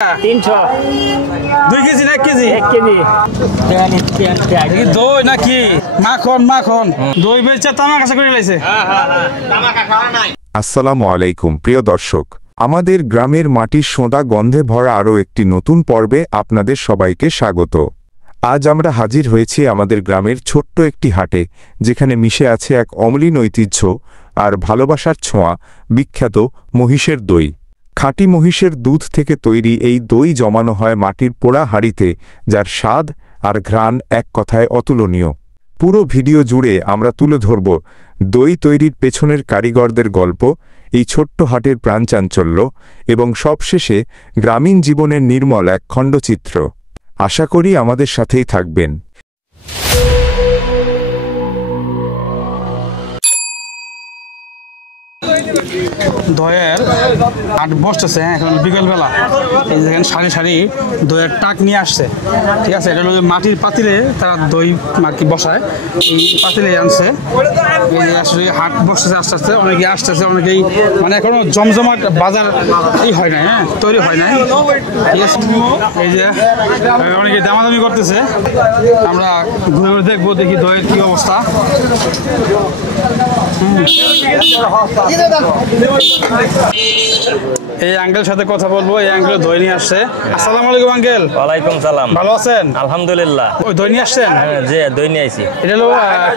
300 2 KG না 1 KG 1 KG দই নাকি মাখন মাখন দই বেচে তামাক আশা করে লাইছে তামাক খাওয়া নাই। আসসালামু আলাইকুম প্রিয় দর্শক, আমাদের গ্রামের মাটির সোঁদা গন্ধে ভরা আরও একটি নতুন পর্বে আপনাদের সবাইকে স্বাগত। আজ আমরা হাজির হয়েছি আমাদের গ্রামের ছোট্ট একটি হাটে, যেখানে মিশে আছে এক অমলিন ঐতিহ্য আর ভালোবাসার ছোঁয়া, বিখ্যাত মহিষের দই। খাঁটি মহিষের দুধ থেকে তৈরি এই দই জমানো হয় মাটির পোড়া হাঁড়িতে, যার স্বাদ আর ঘ্রাণ এক কথায় অতুলনীয়। পুরো ভিডিও জুড়ে আমরা তুলে ধরব দই তৈরির পেছনের কারিগরদের গল্প, এই ছোট্ট হাটের প্রাণচাঞ্চল্য এবং সবশেষে গ্রামীণ জীবনের নির্মল এক খণ্ডচিত্র। আশা করি আমাদের সাথেই থাকবেন। দইয়ের হাট বসতেছে এখন বিকেলবেলা। এই দেখেন সারি সারি দইয়ের টাক নিয়ে আসছে, ঠিক আছে। এটা হলো মাটির পাতিলে তারা দই আর কি বসায়, এই পাতিলে আনছে। এই যে আসলে হাট বসতেছে আস্তে আস্তে, অনেকে আসতেছে, অনেকেই মানে এখনো জমজমাট বাজার এই হয় নাই, হ্যাঁ তৈরি হয় নাই, ঠিক আছে। এই যে অনেকে দামাদামি করতেছে, আমরা ঘুরে ঘুরে দেখবো, দেখি দইয়ের কি অবস্থা। এই আঙ্কেল সাথে কথা বলবো, এই আঙ্কেল দই নিয়ে আসছে। আসসালামু আলাইকুম আঙ্কেল। ওয়ালাইকুম সালাম। ভালো আছেন? আলহামদুলিল্লাহ। ওই দই নিয়ে আসছেন? যে দই নিয়ে আইছি। এটা হলো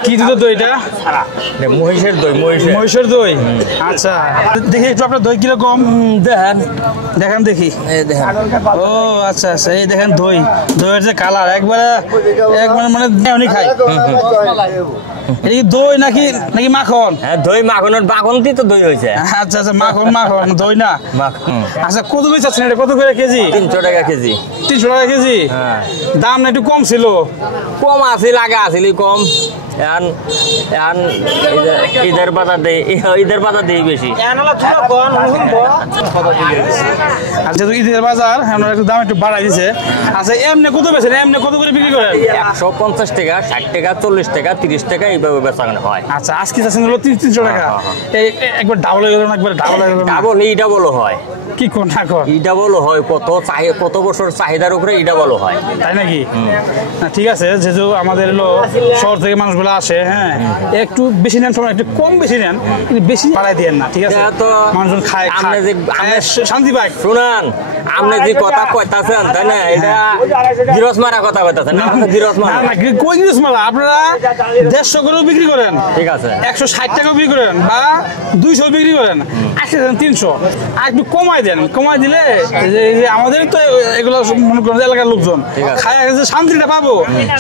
কি দুধের দই? এটা মহিষের দই। মহিষের দই। আচ্ছা, দেখি একটু আপনার দই কিরকম দেখেন দেখেন দেখি। এই দেখেন। ও আচ্ছা আচ্ছা, এই দেখেন দই, দইয়ের যে কালার একবারে মানে অনেক খাই। এটা কি দই নাকি নাকি মাখন? হ্যাঁ দই মাখনের মাখন দিয়ে তো দই হয়েছে। আচ্ছা আচ্ছা, মাখন মাখন দই না। মাখন। আচ্ছা, কত করে চাচ্ছেন এটা? কত করে কেজি? 300 টাকা কেজি। 300 টাকা কেজি? হ্যাঁ। দাম না একটু কম ছিল? কম আছিল, আগে আছিল কম। এখন এখন ঈদের বাজার দেই বেশি। আচ্ছা, যেহেতু ঈদের বাজার একটু দাম একটু বাড়াই দিছে। আচ্ছা, এমনি কত বেছেন? এমনি কত করে বিক্রি করেন? 150 টাকা, 60 টাকা, 40 টাকা, 30 টাকা এইভাবে বেচাকেনা হয়। আচ্ছা, আজকে চাচ্ছেন হলো 300 টাকা। এই একবার ডাবল হয়ে গেল না? একবার ডাবল হয়ে গেল না? ডাবল এই ডাবলও হয়। কি কোন না কোন? এই ডাবলও হয়, কত বছর চাহিদার উপরে এই ডাবলও হয়। তাই নাকি? না ঠিক আছে, যেহেতু আমাদের হলো শহর থেকে মানুষগুলো আসে, হ্যাঁ একটু বেশি নেন, সময় একটু কম বেশি নেন, কিন্তু বেশি বাড়াই দিয়েন না, ঠিক আছে? তো মানুষজন খায়, শান্তি পায়। শুনান, আপনি যে কথা কইতাছেন তাই না, এটা গিরস মারা কথা কইতাছেন না? গিরস মারা না, কই গিরস মারা? আপনারা 150 করেও বিক্রি করেন, ঠিক আছে, 160 টাকাও বিক্রি করেন, বা 200 বিক্রি করেন, আজকে 300। আর একটু কমাই দেন, কমাই দিলে যে আমাদের তো এগুলো মনে করেন এলাকার লোকজন খায়, শান্তিটা পাবো,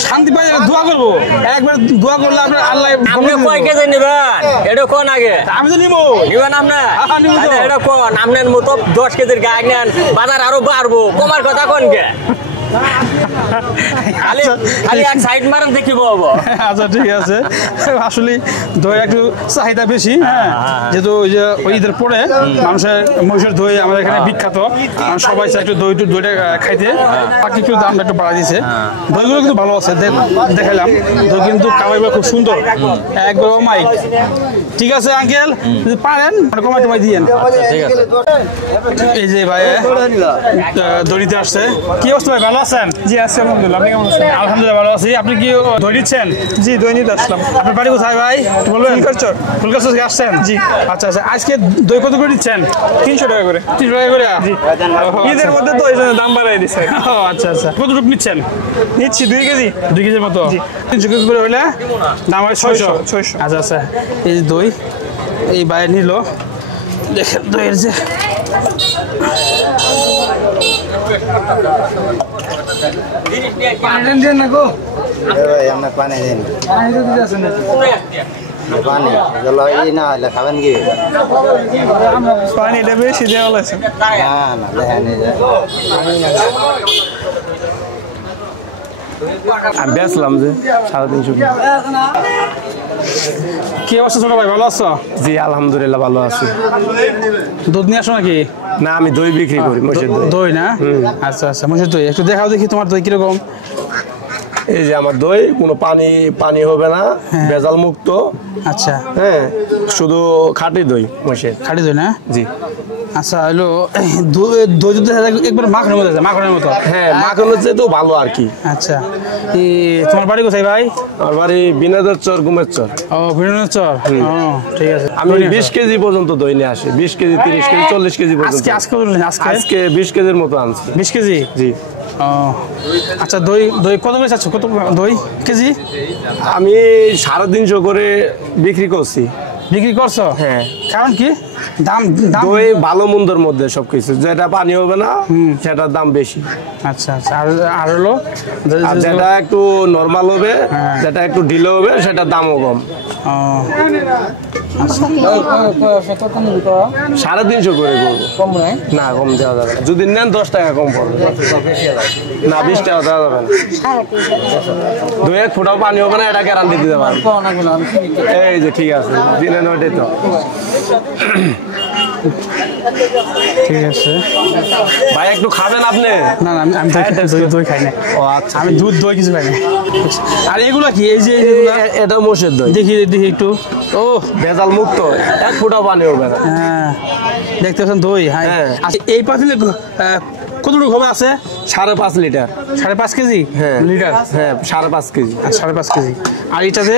শান্তি পাই, দোয়া করবো। একবার দোয়া করলে আপনার আল্লাহ। আপনি কয় কেজি নেবেন এটা কোন আগে? আমি তো নিবো। নিবেন আপনি? এটা কোন আপনার মতো 10 কেজির গায়ে নেন, বাজার আরো বাড়বো, কমার কথা কোন কে? খালি এক সাইড মারেন দেখিব। আচ্ছা ঠিক আছে, আসলে দই একটু চাহিদা বেশি, হ্যাঁ যেহেতু ওই যে ঈদের পরে মানুষের মহিষের দই আমাদের এখানে বিখ্যাত, সবাই চাই একটু দইটা খাইতে, বাকি একটু দামটা একটু বাড়াই দিয়েছে। দইগুলো কিন্তু ভালো আছে, দেখালাম দই কিন্তু কালারগুলো খুব সুন্দর, একবার মাইক। ঠিক আছে আঙ্কেল, যদি পারেন কমাই টমাই দিয়েন। ঠিক আছে। এই যে ভাই দড়িতে আসছে, কি অবস্থা ভাই, ভালো আছেন? জি আছি আলহামদুলিল্লাহ। আপনি কেমন আছেন? আলহামদুলিল্লাহ ভালো আছি। আপনি কি দই নিচ্ছেন? জি দই নিতে আসলাম। আপনার বাড়ি কোথায় ভাই বলবেন? ফুলগাছচর। ফুলগাছচর থেকে আসছেন? জি। আচ্ছা আচ্ছা, আজকে দই কত করে দিচ্ছেন? 300 টাকা করে। 300 টাকা করে? জি। ঈদের ঈদের মধ্যে তো এই জন্য দাম বাড়াই দিচ্ছে। আচ্ছা আচ্ছা, কতটুকু নিচ্ছেন? নিচ্ছি 2 কেজি। 2 কেজির মতো? জি। 300 কেজি করে হলে দাম হয় 600। 600। আচ্ছা আচ্ছা, এই যে দই এই বাইরে নিল, দেখেন দইয়ের যে পানি দেন না গো, আমরা পানি দিন পানি জল এই না হলে খাবেন কি? পানিটা বেশি দেওয়া লাগছে। না না দেখেন আমি বেচলাম যে 350। কি অবস্থা ছোট ভাই, ভালো আছো? জি আলহামদুলিল্লাহ ভালো আছি। দুধ নিয়ে আসো নাকি? না আমি দই বিক্রি করি, মহিষের দই। দই না? আচ্ছা আচ্ছা, মহিষের দই একটু দেখাও দেখি, তোমার দই কিরকম? এই যে আমার দই, কোনো পানি হবে না, ভেজাল মুক্ত। আচ্ছা, হ্যাঁ, শুধু খাঁটি দই, মহিষের খাঁটি দই না? জি। আচ্ছা, হলো দই যদি একবার মাখনের মতো আছে, মাখনের মতো। হ্যাঁ, মাখনের চেয়ে তো ভালো আর কি। আচ্ছা, তোমার বাড়ি কোথায় ভাই? আমার বাড়ি বিনোদের চর, গুমের চর। ও, বিনোদের চর। ও, ঠিক আছে। আমি 20 কেজি পর্যন্ত দই নিয়ে আসি, 20 কেজি, 30 কেজি, 40 কেজি পর্যন্ত। আজকে 20 কেজির মতো আনছি। 20 কেজি? জি। ও, আচ্ছা, দই কত করে চাচ্ছ? কত দই কেজি? আমি 350 করে বিক্রি করছি। বিক্রি করছো? হ্যাঁ। কারণ কি? দাম দই ভালো মন্দের মধ্যে সবকিছু, যেটা পানি হবে না সেটার দাম বেশি। আচ্ছা আচ্ছা, আর হলো যেটা একটু নরমাল হবে, যেটা একটু ঢিলে হবে, সেটার দামও কম। 350 করে করবো। না, কম দেওয়া যাবে না। যদি নেন 10 টাকা কম পড়বে। না, 20 টাকা দেওয়া যাবে না। 2-1 ফুটাও পানি হবে না, এটা গ্যারান্টি দিতে পারবো। এই যে ঠিক আছে, দিলেন ওইটাই তো। ঠিক আছে ভাই, একটু খাবেন আপনি? না না, আমি দই খাই না। ও আচ্ছা, আমি দই কিছু খাই না। আর এগুলা কি? এই যে এটা মোষের দই। দেখি একটু। ও, ভেজাল মুক্ত, 1 ফুটাও পানি হবে না। হ্যাঁ, দেখতে পাচ্ছেন দই। হ্যাঁ, এই পাতিলে কতটুকু হবে? আছে 5.5 লিটার। 5.5 কেজি? হ্যাঁ, লিটার। হ্যাঁ, 5.5 কেজি। 5.5 কেজি। আর এটাতে?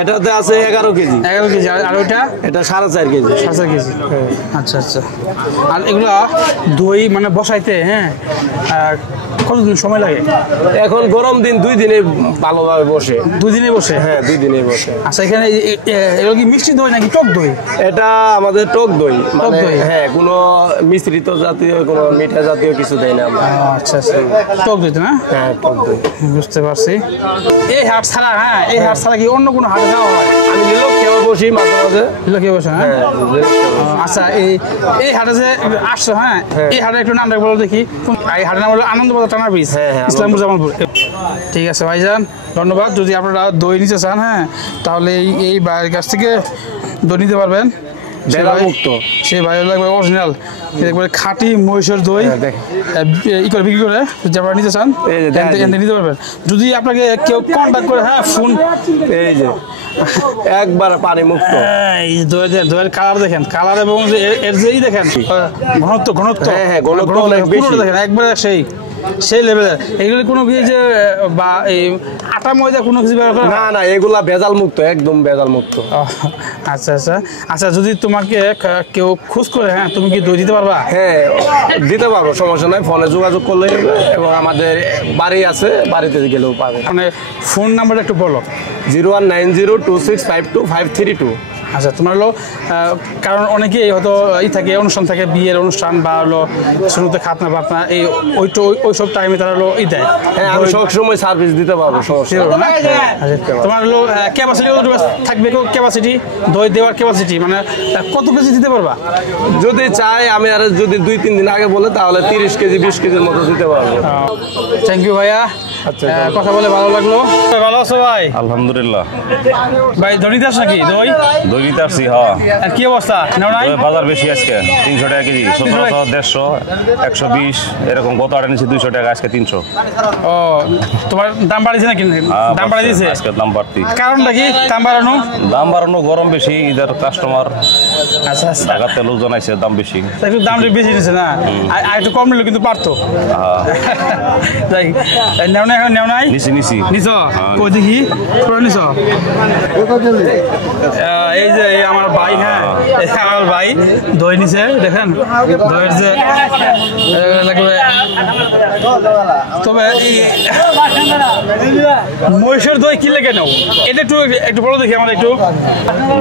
এটাতে আছে 11 কেজি। 11 কেজি। আর ওইটা? এটা 4.5 কেজি। 4.5 কেজি। আচ্ছা আচ্ছা। আর এগুলা দই মানে বসাইতে, হ্যাঁ, কতদিন সময় লাগে? এখন গরম দিন, 2 দিনে ভালোভাবে বসে। 2 দিনে বসে? হ্যাঁ, 2 দিনে বসে। আচ্ছা, এখানে এগুলো কি মিষ্টি দই নাকি টক দই? এটা আমাদের টক দই। টক দই? হ্যাঁ, কোনো মিশ্রিত জাতীয়, কোনো মিঠা জাতীয় কিছু দেয় না আমরা। আচ্ছা আচ্ছা, টক দই না? হ্যাঁ, টক দই। বুঝতে পারছি। এই হাট ছাড়া, হ্যাঁ, এই হাট ছাড়া কি অন্য কোনো হাটে যাওয়া হয়? আমি খেয়ে বসি মাঝে মাঝে। লোকে বসে? হ্যাঁ। আচ্ছা, এই হাটে যে আসছো, হ্যাঁ, এই হাটে একটু নামটা বলো দেখি। এই হাটের নাম হলো আনন্দবাজার টানা ব্রিজ, ইসলামপুর, জামালপুর। ঠিক আছে ভাইজান, ধন্যবাদ। যদি আপনারা দই নিতে চান, হ্যাঁ, তাহলে এই ভাইয়ের কাছ থেকে দই নিতে পারবেন। মুক্ত সে ভাই হলো একবার অরিজিনাল, একবারে খাঁটি মহিষের দই করে বিক্রি করে। যদি আপনারা নিতে চান নিতে পারবেন। যদি আপনাকে কেউ কন্ট্যাক্ট করে, হ্যাঁ, ফোন, এই যে একবার পানি মুক্ত। দইয়ের কালার দেখেন, কালার এবং এর যেই দেখেন ঘনত্ব, দেখেন একবারে সেই লেভেলের। এগুলো কোনো কি যে বা এই আটা ময়দা কোনো কিছু ব্যবহার করে? না না, এগুলা ভেজাল মুক্ত, একদম ভেজাল মুক্ত। আচ্ছা আচ্ছা আচ্ছা, যদি তোমাকে কেউ খোঁজ করে, হ্যাঁ, তুমি কি দই দিতে পারবা? হ্যাঁ, দিতে পারবো, সমস্যা নাই। ফোনে যোগাযোগ করলে এবং আমাদের বাড়ি আছে, বাড়িতে গেলেও পাবে। মানে ফোন নাম্বারটা একটু বলো। 019026525532। আচ্ছা, তোমার হলো কারণ অনেকেই হয়তো থাকে, অনুষ্ঠান থাকে, বিয়ের অনুষ্ঠান বা হলো শুরুতে খাতনা বাতনা, ওই সব টাইমে তারা হলো দেয়। হ্যাঁ, আমি সবসময় সার্ভিস দিতে পারবো, সমস্যা নেই। তোমার হলো ক্যাপাসিটি থাকবে, ক্যাপাসিটি দই দেওয়ার ক্যাপাসিটি মানে কত কেজি দিতে পারবা? যদি চাই আমি, আর যদি 2-3 দিন আগে বলে, তাহলে 30 কেজি 20 কেজির মতো দিতে পারবো। থ্যাংক ইউ ভাইয়া। আচ্ছা, কথা বলে ভালো লাগলো। ভালো আছো ভাই? আলহামদুলিল্লাহ। ভাই দই নিতে আসছো নাকি? দই নিতে আসছি। হ্যাঁ। আর কি অবস্থা? বাজার বেশি আজকে, 300 টাকা কেজি, 1700, 150, 120 এরকম। গত আড়ে নিচ্ছি 200 টাকা, আজকে 300। ও, তোমার দাম বাড়িয়েছে নাকি? দাম বাড়িয়ে দিয়েছে আজকে, দাম বাড়তি। কারণটা কি দাম বাড়ানো? দাম বাড়ানো, গরম বেশি, ঈদের কাস্টমার। আচ্ছা আচ্ছা, ঢাকাতে লোকজন আইছে, দাম বেশি। একটু দাম বেশি নিচ্ছে না, আর একটু কম নিলে কিন্তু পারতো। নেও না, এখন নেও নাই? নিছি। নিছো? কই দেখি, নিছো? এই যে আমার ভাই, হ্যাঁ, আমার ভাই দই নিছে, দেখেন দইয়ের যে লাগবে। তবে মহিষের দই কি লেগে নাও, এটা একটু বলো দেখি আমার একটু।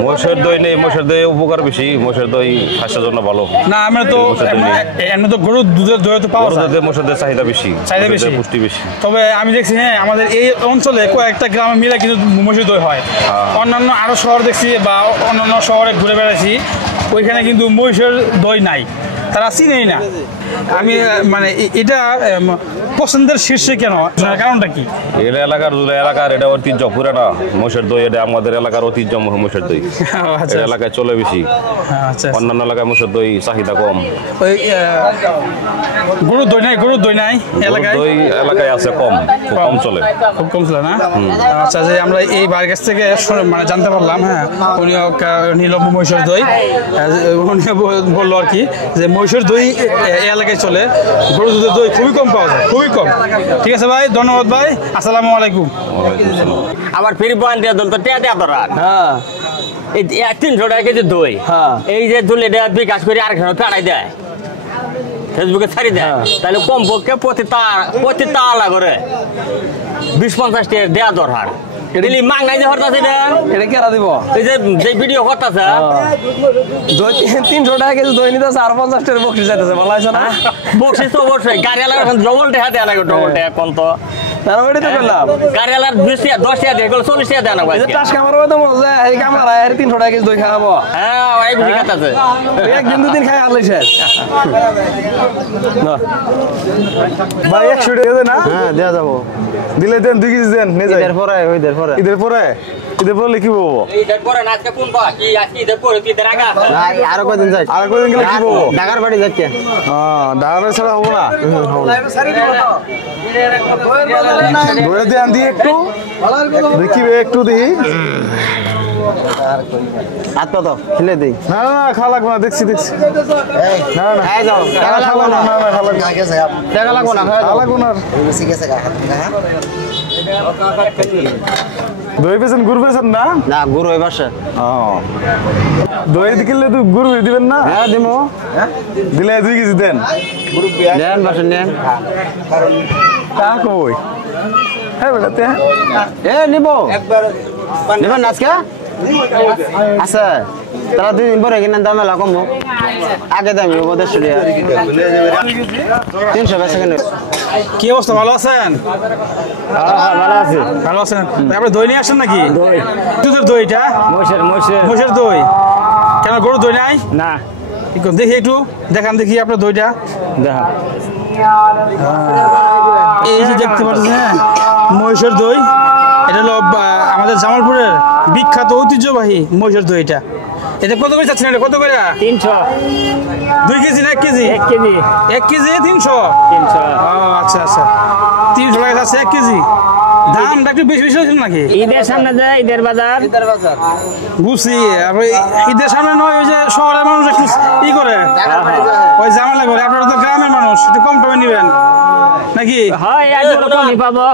মহিষের দই নেই, মহিষের দই উপকার বেশি, মহিষের দই স্বাস্থ্যের জন্য ভালো। না, আমরা তো এমনি তো গরুর দুধের দই তো পাওয়া যায়, মহিষের দই চাহিদা বেশি, পুষ্টি বেশি। তবে আমি দেখছি, হ্যাঁ, আমাদের এই অঞ্চলে কয়েকটা গ্রামে মিলে কিন্তু মহিষের দই হয়। অন্যান্য আরো শহর দেখছি বা অন্যান্য শহরে ঘুরে বেড়াচ্ছি, ওইখানে কিন্তু মহিষের দই নাই। তারা চিনেই না। আমি মানে এটা পছন্দের শীর্ষে কেন, কারণটা কি? এটা এলাকার এটা ঐতিহ্য পুরানা মহিষের দই, এটা আমাদের এলাকার ঐতিহ্য মহিষের দই। আচ্ছা এটা এলাকায় চলে বেশি, আচ্ছা। অন্যান্য এলাকায় মহিষের দই চাহিদা কম। ওই গরুর দই নাই, গরুর দই নাই এলাকায়, দই এলাকায় আছে কম, খুব কম চলে, খুব কম ছিল না। আচ্ছা, যে আমরা এই ভাইয়ের কাছ থেকে মানে জানতে পারলাম, হ্যাঁ উনিও নীলম্ব মহিষের দই, উনি বললো আর কি যে মহিষের দই এই এলাকায় চলে, গরুর দুধের দই খুবই কম পাওয়া যায়, খুবই কম। ঠিক আছে ভাই, ধন্যবাদ ভাই, আসসালামু আলাইকুম। আবার ফির বয়ান দিয়ে দল তো টেয়া দেয়া তোরা। হ্যাঁ এই 300 টাকা কেজি দই, হ্যাঁ। এই যে দুলে দেয়া বিকাশ করে আরেকখানে ফেরাই দেয়, ফেসবুকে ছাড়ি দেয়, তাহলে কমপক্ষে প্রতি তালা করে 20-50 টাকা দেয়া দরকার। দিলি মাং নাই যে হরতাছে এটা কেরা দিব? এই যে ভিডিও করতেছে 300 টাকা কেজি দই নিতেছে আর 50 টাকা বকরি যাইতেছে, ভালো আছে না? বকশিস তো অবশ্যই, গাড়িওয়ালার এখন ডবল টাকা দেয়া লাগে, ডবল টাকা কোন তো তারা ওইটা তো করলাম। গাড়িওয়ালার 20 টাকা 10 টাকা দিয়ে এগুলো 40 টাকা দেয় না ভাই। এই যে টাস কামার মতো মজা, এই কামার আর 300 টাকা কেজি দই খাওয়াবো। হ্যাঁ এই বুঝি খাতাছে একদিন দুদিন খাই আনলে শেষ। ভাই 100 টাকা দেন না? হ্যাঁ দেওয়া যাবো। দিলে দেন 2 কেজি দেন, নিয়ে যাই। ঈদের পরে ঈদের পরে ঈদের পরে কি বলবো? ঈদের পরে না, আজকে কোন বা কি আজকে ঈদের পরে কি ঈদের আগে আছে? না, আরো কয়দিন যাই। আর কদিন গেলে কি বলবো? ঢাকার বাড়ি যাচ্ছে। ঢাকা ছাড়া হবো না। দৌড়ে দিয়ে আন দিয়ে একটু দেখি একটু দেখি। হাত পাতো খেলে দিই। না না খাওয়া লাগবে না, দেখছি না না খাই যাও। টাকা লাগবো না। টাকা লাগবো না। খাওয়া লাগবে না। দই পেছেন গুড় পেছেন না? না গুরু ওই পাশে। দই দিলে তো গুড় দিবেন না? হ্যাঁ দিমু। দিলে 2 কেজি দেন। নেন বাসন নেন। তা কই? হ্যাঁ বেটাতে এ নিবো। নেবেন আজকে? আচ্ছা তারা 2 দিন পরে কিনে দাম মেলা কমবো। আগে দামি 150 টাকা। 300 বেচা কেন? কি অবস্থা, ভালো আছেন? ভালো আছে। ভালো আছেন। আপনি দই নিয়ে আসেন নাকি? দুধের দইটা? মহিষের দই। কেন গরুর দই নাই? না দেখি একটু দেখান, দেখি আপনার দইটা। দেখা এই যে দেখতে পাচ্ছেন, হ্যাঁ মহিষের দই, এটা হলো আমাদের জামালপুরের বিখ্যাত ঐতিহ্যবাহী মহিষের দইটা। এটা কত করে চাচ্ছেন? এটা কত করে? 300 2 কেজি না 1 কেজি? 1 KG 1 KG 300। ও আচ্ছা আচ্ছা, 300 টাকা আছে 1 কেজি। দামটা একটু বেশি বেশি হয়েছিল নাকি? ঈদের সামনে যায়, ঈদের বাজার বুঝছি। ঈদের সামনে নয়, ওই যে শহরের মানুষ একটু ই করে, ওই ঝামেলা করে। আপনারা তো গ্রামের মানুষ, একটু কম কমে নিবেন নাকি? হয়, এক কমই পাবো।